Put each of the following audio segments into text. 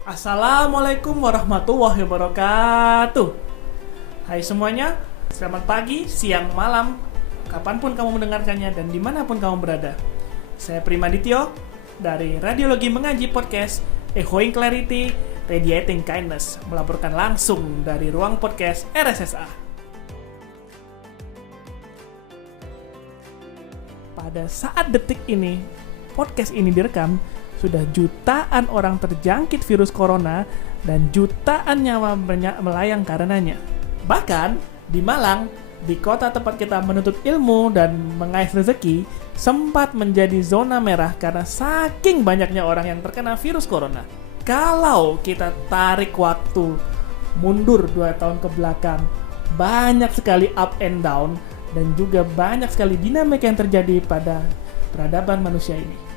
Assalamualaikum warahmatullahi wabarakatuh. Hai semuanya, selamat pagi, siang, malam, kapanpun kamu mendengarkannya dan dimanapun kamu berada. Saya Primadityo dari Radiologi Mengaji Podcast Echoing Clarity, Radiating Kindness, melaporkan langsung dari ruang podcast RSSA. Pada saat detik ini, podcast ini direkam, sudah jutaan orang terjangkit virus corona dan jutaan nyawa melayang karenanya. Bahkan di Malang, di kota tempat kita menuntut ilmu dan mengais rezeki, sempat menjadi zona merah karena saking banyaknya orang yang terkena virus corona. Kalau kita tarik waktu mundur 2 tahun ke belakang, banyak sekali up and down dan juga banyak sekali dinamika yang terjadi pada peradaban manusia ini.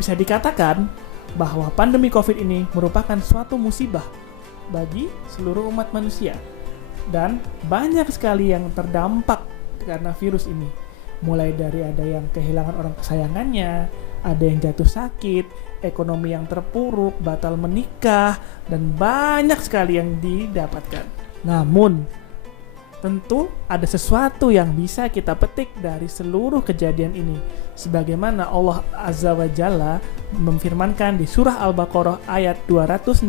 Bisa dikatakan bahwa pandemi COVID ini merupakan suatu musibah bagi seluruh umat manusia. Dan banyak sekali yang terdampak karena virus ini. Mulai dari ada yang kehilangan orang kesayangannya, ada yang jatuh sakit, ekonomi yang terpuruk, batal menikah, dan banyak sekali yang didapatkan. Namun, tentu ada sesuatu yang bisa kita petik dari seluruh kejadian ini. Sebagaimana Allah Azza wa Jalla memfirmankan di surah Al-Baqarah ayat 269.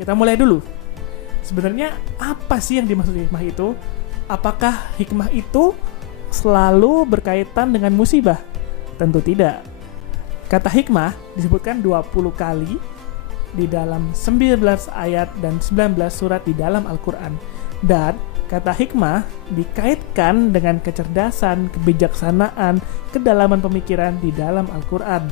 Kita mulai dulu. Sebenarnya apa sih yang dimaksud hikmah itu? Apakah hikmah itu selalu berkaitan dengan musibah? Tentu tidak. Kata hikmah disebutkan 20 kali di dalam 19 ayat dan 19 surat di dalam Al-Quran. Dan kata hikmah dikaitkan dengan kecerdasan, kebijaksanaan, kedalaman pemikiran di dalam Al-Quran.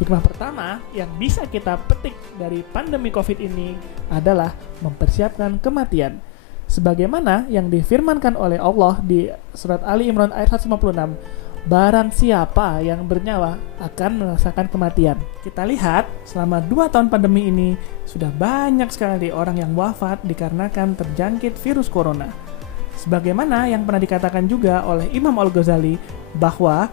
Hikmah pertama yang bisa kita petik dari pandemi COVID ini adalah mempersiapkan kematian. Sebagaimana yang difirmankan oleh Allah di surat Ali Imran ayat 156, barang siapa yang bernyawa akan merasakan kematian. Kita lihat selama 2 tahun pandemi ini sudah banyak sekali orang yang wafat dikarenakan terjangkit virus corona. Sebagaimana yang pernah dikatakan juga oleh Imam Al-Ghazali bahwa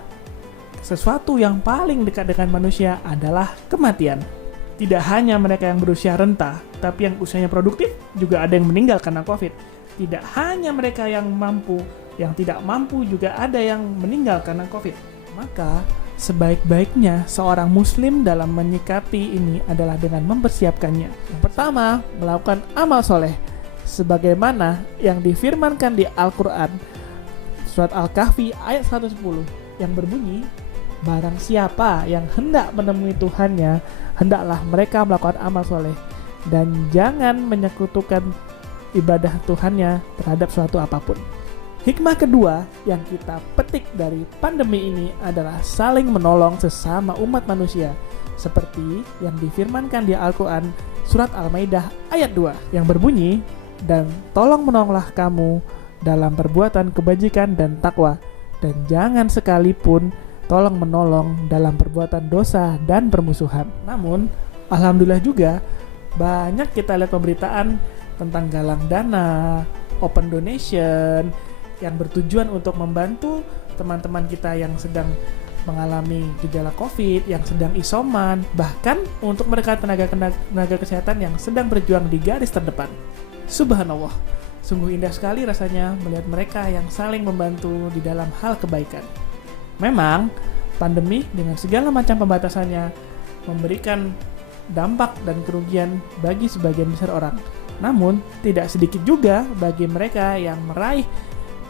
sesuatu yang paling dekat dengan manusia adalah kematian. Tidak hanya mereka yang berusia renta, tapi yang usianya produktif juga ada yang meninggal karena COVID. Tidak hanya mereka yang mampu, yang tidak mampu juga ada yang meninggal karena COVID. Maka sebaik-baiknya seorang muslim dalam menyikapi ini adalah dengan mempersiapkannya. Yang pertama, melakukan amal soleh. Sebagaimana yang difirmankan di Al-Quran, surat Al-Kahfi ayat 110, yang berbunyi, barang siapa yang hendak menemui Tuhannya, hendaklah mereka melakukan amal soleh, dan jangan menyekutukan ibadah Tuhannya terhadap suatu apapun. Hikmah kedua yang kita petik dari pandemi ini adalah saling menolong sesama umat manusia, seperti yang difirmankan di Al-Quran surat Al-Maidah ayat 2 yang berbunyi, dan tolong menolonglah kamu dalam perbuatan kebajikan dan takwa, dan jangan sekalipun tolong menolong dalam perbuatan dosa dan permusuhan. Namun, alhamdulillah juga banyak kita lihat pemberitaan tentang galang dana, open donation, yang bertujuan untuk membantu teman-teman kita yang sedang mengalami gejala COVID, yang sedang isoman, bahkan untuk mereka tenaga kesehatan yang sedang berjuang di garis terdepan. Subhanallah, sungguh indah sekali rasanya melihat mereka yang saling membantu di dalam hal kebaikan. Memang, pandemi dengan segala macam pembatasannya memberikan dampak dan kerugian bagi sebagian besar orang. Namun, tidak sedikit juga bagi mereka yang meraih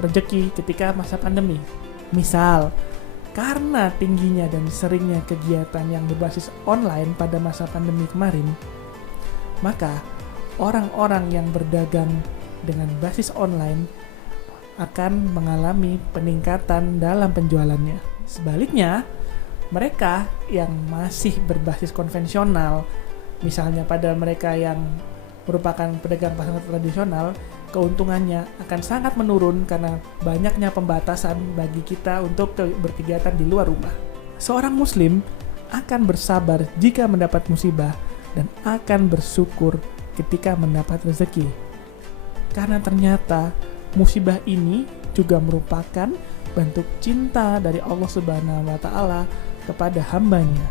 rezeki ketika masa pandemi. Misal, karena tingginya dan seringnya kegiatan yang berbasis online pada masa pandemi kemarin, maka orang-orang yang berdagang dengan basis online akan mengalami peningkatan dalam penjualannya. Sebaliknya, mereka yang masih berbasis konvensional, misalnya pada mereka yang merupakan pedagang pasar tradisional, keuntungannya akan sangat menurun karena banyaknya pembatasan bagi kita untuk berkegiatan di luar rumah. Seorang muslim akan bersabar jika mendapat musibah dan akan bersyukur ketika mendapat rezeki. Karena ternyata musibah ini juga merupakan bentuk cinta dari Allah Subhanahu wa taala kepada hambanya.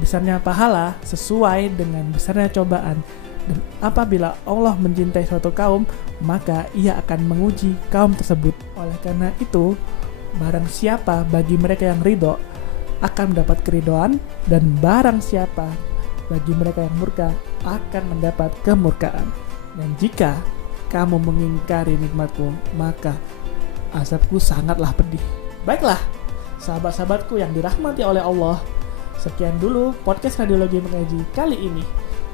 Besarnya pahala sesuai dengan besarnya cobaan. Dan apabila Allah mencintai suatu kaum, maka ia akan menguji kaum tersebut. Oleh karena itu, barang siapa bagi mereka yang ridho akan mendapat keridhaan, dan barang siapa bagi mereka yang murka akan mendapat kemurkaan. Dan jika kamu mengingkari nikmatku, maka azabku sangatlah pedih. Baiklah, sahabat-sahabatku yang dirahmati oleh Allah, sekian dulu podcast Radiologi Mengaji kali ini.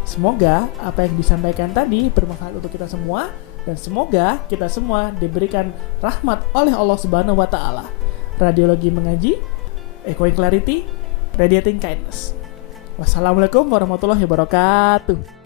Semoga apa yang disampaikan tadi bermanfaat untuk kita semua, dan semoga kita semua diberikan rahmat oleh Allah Subhanahu wa Ta'ala. Radiologi Mengaji, Echoing Clarity, Radiating Kindness. Wassalamualaikum warahmatullahi wabarakatuh.